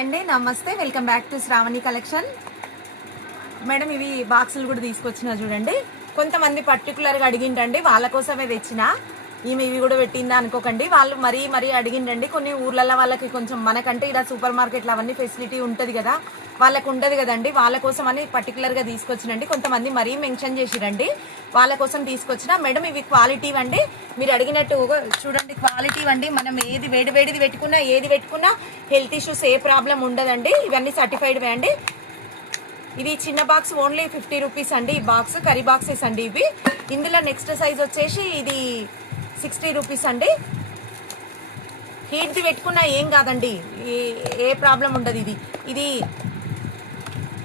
అండి నమస్తే, welcome back to Shravani collection. Madam ఇవి బాక్సులు కూడా తీసుకొచ్చిన చూడండి. కొంతమంది పర్టికులర్గా అడిగిండండి, వాళ్ళ కోసమే తెచ్చిన. ఈమె ఇవి కూడా పెట్టిందా అనుకోకండి, వాళ్ళు మరీ అడిగిండండి. కొన్ని ఊర్లలో వాళ్ళకి కొంచెం మనకంటే ఇలా సూపర్ మార్కెట్లో అవన్నీ ఫెసిలిటీ ఉంటుంది కదా, వాళ్ళకు ఉండదు కదండి. వాళ్ళ కోసం అని పర్టికులర్గా తీసుకొచ్చినండి. కొంతమంది మరీ మెన్షన్ చేసిరండి, వాళ్ళ కోసం తీసుకొచ్చిన. మేడం ఇవి క్వాలిటీ అండి, మీరు అడిగినట్టు చూడండి. క్వాలిటీ అండి, మనం ఏది వేడిది పెట్టుకున్నా హెల్త్ ఇష్యూస్ ఏ ప్రాబ్లం ఉండదండి. ఇవన్నీ సర్టిఫైడ్ అండి. ఇది చిన్న బాక్స్ ఓన్లీ 50 రూపీస్ అండి. ఈ బాక్స్ కర్రీ బాక్సెస్ అండి ఇవి. ఇందులో నెక్స్ట్ సైజ్ వచ్చేసి ఇది 60 రూపీస్ అండి. హీట్ది పెట్టుకున్నా ఏం కాదండి, ఏ ప్రాబ్లం ఉండదు. ఇది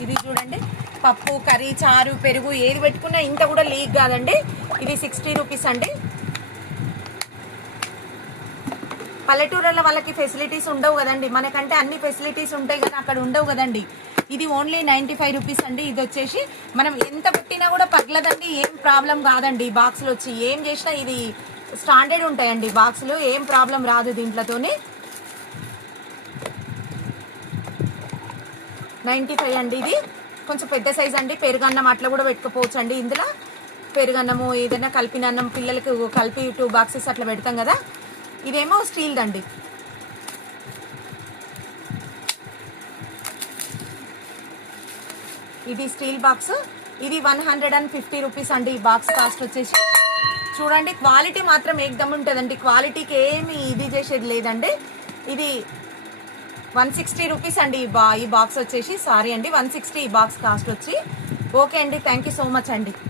ఇది చూడండి, పప్పు కర్రీ చారు పెరుగు ఏది పెట్టుకున్నా ఇంత కూడా లీక్ కాదండి. ఇది 60 రూపీస్ అండి. పల్లెటూరులో వాళ్ళకి ఫెసిలిటీస్ ఉండవు కదండి, మనకంటే అన్ని ఫెసిలిటీస్ ఉంటాయి కానీ అక్కడ ఉండవు కదండి. ఇది ఓన్లీ 95 రూపీస్ అండి. ఇది వచ్చేసి మనం ఎంత పెట్టినా కూడా పగలదండి, ఏం ప్రాబ్లం కాదండి. బాక్సులు వచ్చి ఏం చేసినా ఇది స్టాండర్డ్ ఉంటాయండి బాక్సులు, ఏం ప్రాబ్లం రాదు దీంట్లోతోని. 95 అండి. ఇది కొంచెం పెద్ద సైజ్ అండి. పెరుగన్నం అట్లా కూడా పెట్టుకోవచ్చు అండి. ఇందులో పెరుగన్నము ఏదైనా కలిపిన అన్నం పిల్లలకు కలిపి 2 బాక్సెస్ అట్లా పెడతాం కదా. ఇదేమో స్టీల్ దండి. ఇది స్టీల్ బాక్స్. ఇది 150 రూపీస్ అండి. ఈ బాక్స్ కాస్ట్ వచ్చేసి చూడండి, క్వాలిటీ మాత్రం ఏకదమ్ ఉంటుందండి. క్వాలిటీకి ఏమి ఇది చేసేది లేదండి. ఇది 160 రూపీస్ అండి. ఈ బాక్స్ వచ్చేసి సారీ అండి 160 ఈ బాక్స్ కాస్ట్ వచ్చి. ఓకే అండి, థ్యాంక్ యూ సో మచ్ అండి.